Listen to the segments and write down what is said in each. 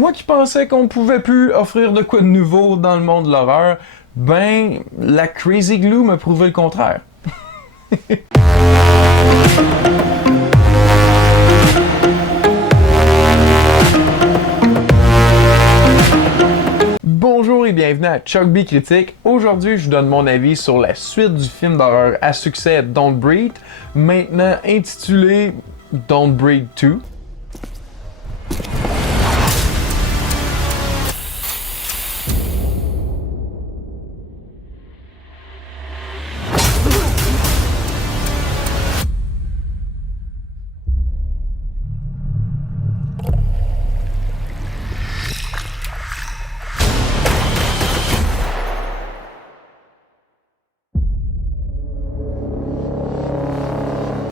Moi qui pensais qu'on pouvait plus offrir de quoi de nouveau dans le monde de l'horreur, ben, la Crazy Glue m'a prouvé le contraire. Bonjour et bienvenue à Chuck B Critique. Aujourd'hui, je vous donne mon avis sur la suite du film d'horreur à succès Don't Breathe, maintenant intitulé Don't Breathe 2.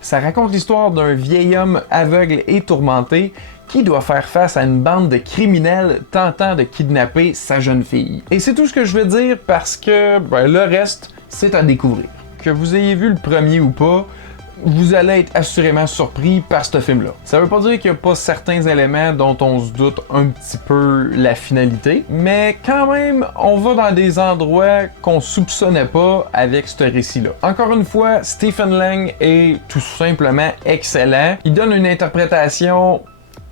Ça raconte l'histoire d'un vieil homme aveugle et tourmenté qui doit faire face à une bande de criminels tentant de kidnapper sa jeune fille. Et c'est tout ce que je veux dire parce que le reste, c'est à découvrir. Que vous ayez vu le premier ou pas, vous allez être assurément surpris par ce film-là. Ça veut pas dire qu'il n'y a pas certains éléments dont on se doute un petit peu la finalité, mais quand même, on va dans des endroits qu'on soupçonnait pas avec ce récit-là. Encore une fois, Stephen Lang est tout simplement excellent. Il donne une interprétation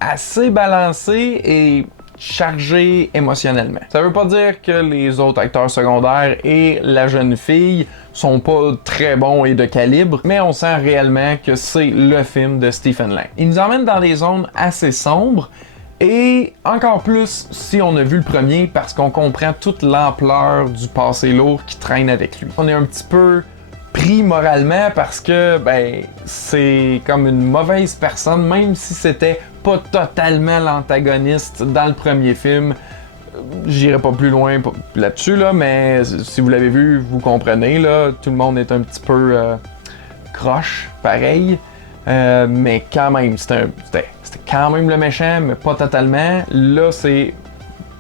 assez balancée et chargé émotionnellement. Ça veut pas dire que les autres acteurs secondaires et la jeune fille sont pas très bons et de calibre, mais on sent réellement que c'est le film de Stephen Lang. Il nous emmène dans des zones assez sombres et encore plus si on a vu le premier parce qu'on comprend toute l'ampleur du passé lourd qui traîne avec lui. On est un petit peu pris moralement parce que c'est comme une mauvaise personne, même si c'était pas totalement l'antagoniste dans le premier film. J'irai pas plus loin là-dessus, là, mais si vous l'avez vu, vous comprenez, là, tout le monde est un petit peu croche, pareil, mais quand même, c'était quand même le méchant, mais pas totalement. Là, c'est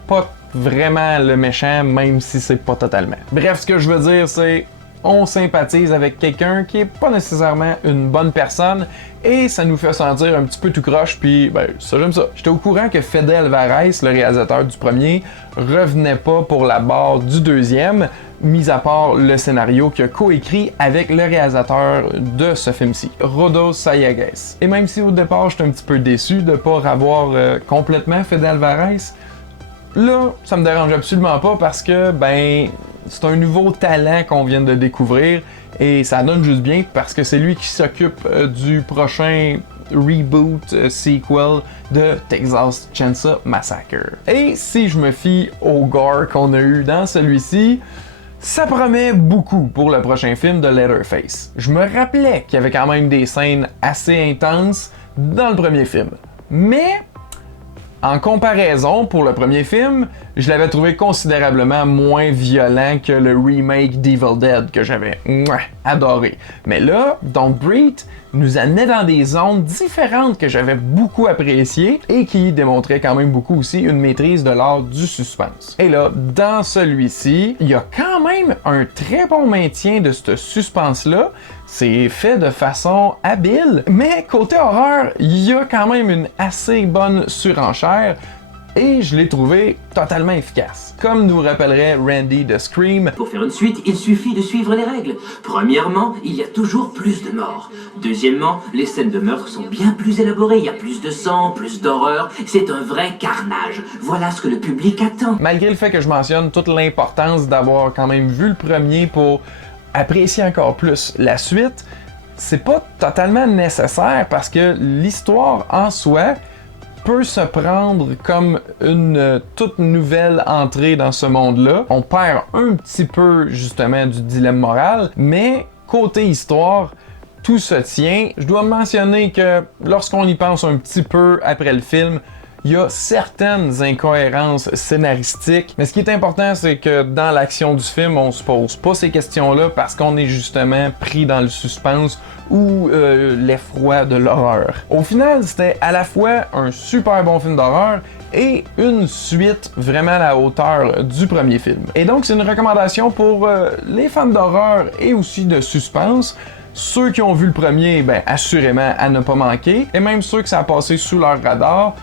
pas vraiment le méchant, même si c'est pas totalement. Bref, ce que je veux dire, c'est on sympathise avec quelqu'un qui est pas nécessairement une bonne personne et ça nous fait sentir un petit peu tout croche, puis ça j'aime ça. J'étais au courant que Fede Alvarez, le réalisateur du premier, revenait pas pour la barre du deuxième, mis à part le scénario qu'il a coécrit avec le réalisateur de ce film-ci, Rodo Sayagues. Et même si au départ j'étais un petit peu déçu de pas revoir complètement Fede Alvarez, là ça me dérange absolument pas parce que c'est un nouveau talent qu'on vient de découvrir et ça donne juste bien parce que c'est lui qui s'occupe du prochain reboot sequel de Texas Chainsaw Massacre. Et si je me fie au gore qu'on a eu dans celui-ci, ça promet beaucoup pour le prochain film de Leatherface. Je me rappelais qu'il y avait quand même des scènes assez intenses dans le premier film, mais en comparaison, pour le premier film, je l'avais trouvé considérablement moins violent que le remake d'Evil Dead que j'avais adoré. Mais là, Don't Breathe nous amenait dans des zones différentes que j'avais beaucoup appréciées et qui démontraient quand même beaucoup aussi une maîtrise de l'art du suspense. Et là, dans celui-ci, il y a quand même un très bon maintien de ce suspense-là. C'est fait de façon habile, mais côté horreur, il y a quand même une assez bonne surenchère et je l'ai trouvé totalement efficace. Comme nous rappellerait Randy de Scream, pour faire une suite, il suffit de suivre les règles. Premièrement, il y a toujours plus de morts. Deuxièmement, les scènes de meurtre sont bien plus élaborées. Il y a plus de sang, plus d'horreur. C'est un vrai carnage. Voilà ce que le public attend. Malgré le fait que je mentionne toute l'importance d'avoir quand même vu le premier pour apprécier encore plus la suite, c'est pas totalement nécessaire parce que l'histoire en soi peut se prendre comme une toute nouvelle entrée dans ce monde-là. On perd un petit peu justement du dilemme moral, mais côté histoire, tout se tient. Je dois mentionner que lorsqu'on y pense un petit peu après le film, il y a certaines incohérences scénaristiques, mais ce qui est important, c'est que dans l'action du film, on se pose pas ces questions-là parce qu'on est justement pris dans le suspense ou l'effroi de l'horreur. Au final, c'était à la fois un super bon film d'horreur et une suite vraiment à la hauteur du premier film. Et donc, c'est une recommandation pour les fans d'horreur et aussi de suspense. Ceux qui ont vu le premier, assurément à ne pas manquer, et même ceux que ça a passé sous leur radar,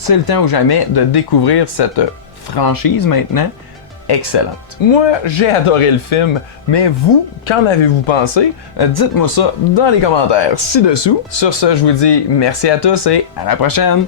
c'est le temps ou jamais de découvrir cette franchise maintenant excellente. Moi, j'ai adoré le film, mais vous, qu'en avez-vous pensé? Dites-moi ça dans les commentaires ci-dessous. Sur ce, je vous dis merci à tous et à la prochaine!